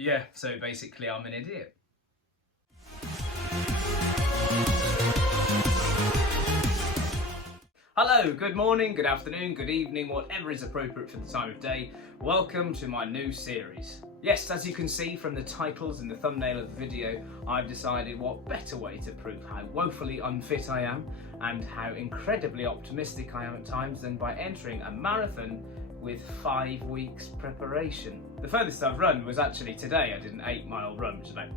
Yeah, so basically I'm an idiot. Hello, good morning, good afternoon, good evening, whatever is appropriate for the time of day. Welcome to my new series. Yes, as you can see from the titles and the thumbnail of the video, I've decided what better way to prove how woefully unfit I am and how incredibly optimistic I am at times than by entering a marathon with 5 weeks preparation. The furthest I've run was actually today. I did an 8-mile run, which is about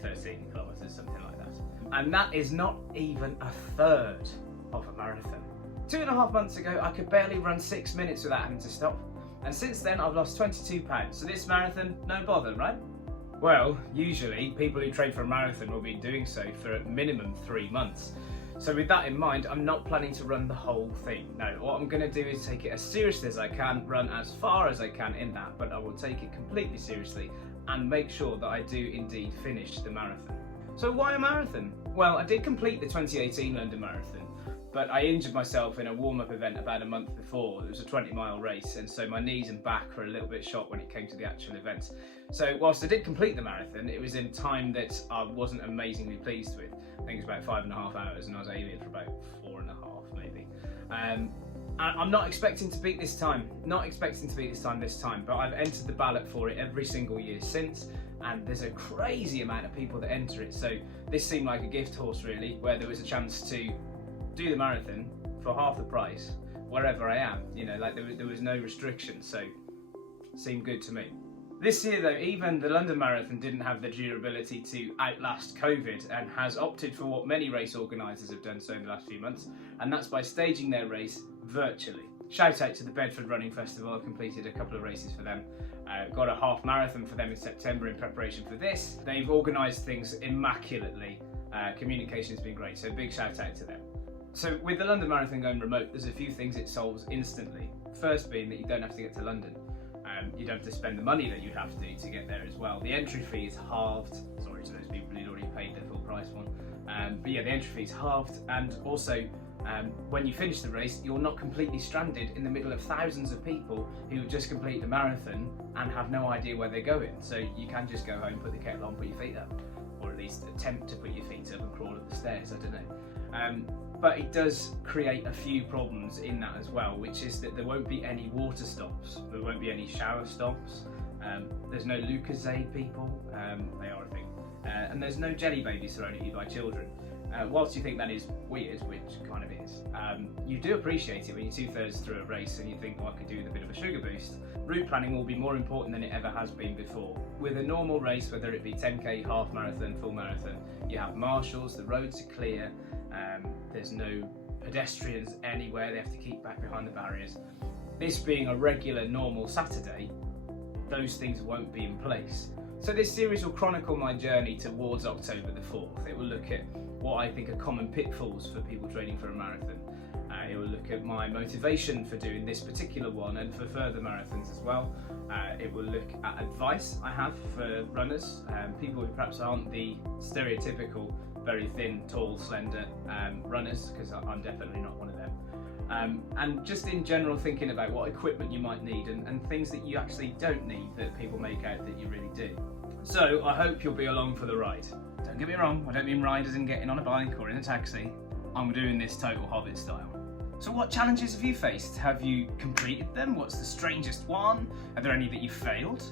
13 kilometers, something like that. And that is not even a third of a marathon. 2.5 months ago, I could barely run 6 minutes without having to stop. And since then, I've lost 22 pounds. So this marathon, no bother, right? Well, usually people who train for a marathon will be doing so for a minimum 3 months. So with that in mind, I'm not planning to run the whole thing. No, what I'm going to do is take it as seriously as I can, run as far as I can in that, but I will take it completely seriously and make sure that I do indeed finish the marathon. So why a marathon? Well, I did complete the 2018 London Marathon, but I injured myself in a warm-up event about a month before. It was a 20-mile race, and so my knees and back were a little bit shot when it came to the actual event. So whilst I did complete the marathon, it was in time that I wasn't amazingly pleased with. I think it was about 5.5 hours, and I was aiming for about 4.5 maybe. I'm not expecting to beat this time, this time, but I've entered the ballot for it every single year since, and there's a crazy amount of people that enter it. So this seemed like a gift horse really, where there was a chance to do the marathon for half the price wherever I am, you know, like there was no restrictions, so it seemed good to me. This year though, even the London Marathon didn't have the durability to outlast COVID and has opted for what many race organisers have done so in the last few months, and that's by staging their race virtually. Shout out to the Bedford Running Festival. I've completed a couple of races for them. Got a half marathon for them in September in preparation for this. They've organised things immaculately. Communication's been great, so big shout out to them. So with the London Marathon going remote, there's a few things it solves instantly. First being that you don't have to get to London. You don't have to spend the money that you'd have to get there as well. The entry fee is halved. Sorry to those people who'd already paid the full price one. But yeah, the entry fee is halved, and also when you finish the race, you're not completely stranded in the middle of thousands of people who just complete the marathon and have no idea where they're going. So you can just go home, put the kettle on, put your feet up, or at least attempt to put your feet up and crawl up the stairs, I don't know. But it does create a few problems in that as well, which is that there won't be any water stops, there won't be any shower stops, there's no Lucozade people, they are a thing, and there's no jelly babies thrown at you by children. Whilst you think that is weird, which kind of is, you do appreciate it when you're 2/3 through a race and you think, oh, I could do with a bit of a sugar boost. Route planning will be more important than it ever has been before. With a normal race, whether it be 10k, half marathon, full marathon, you have marshals, the roads are clear, there's no pedestrians anywhere, they have to keep back behind the barriers. This being a regular, normal Saturday, those things won't be in place. So this series will chronicle my journey towards October the 4th. It will look at what I think are common pitfalls for people training for a marathon. It will look at my motivation for doing this particular one and for further marathons as well. It will look at advice I have for runners, people who perhaps aren't the stereotypical very thin, tall, slender runners, because I'm definitely not one of them. And just in general thinking about what equipment you might need and things that you actually don't need that people make out that you really do. So I hope you'll be along for the ride. Don't get me wrong, I don't mean ride as in getting on a bike or in a taxi. I'm doing this total Hobbit style. So what challenges have you faced? Have you completed them? What's the strangest one? Are there any that you failed?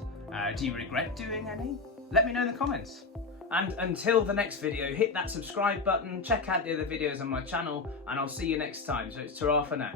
Do you regret doing any? Let me know in the comments. And until the next video, hit that subscribe button, check out the other videos on my channel, and I'll see you next time. So it's ta-ra for now.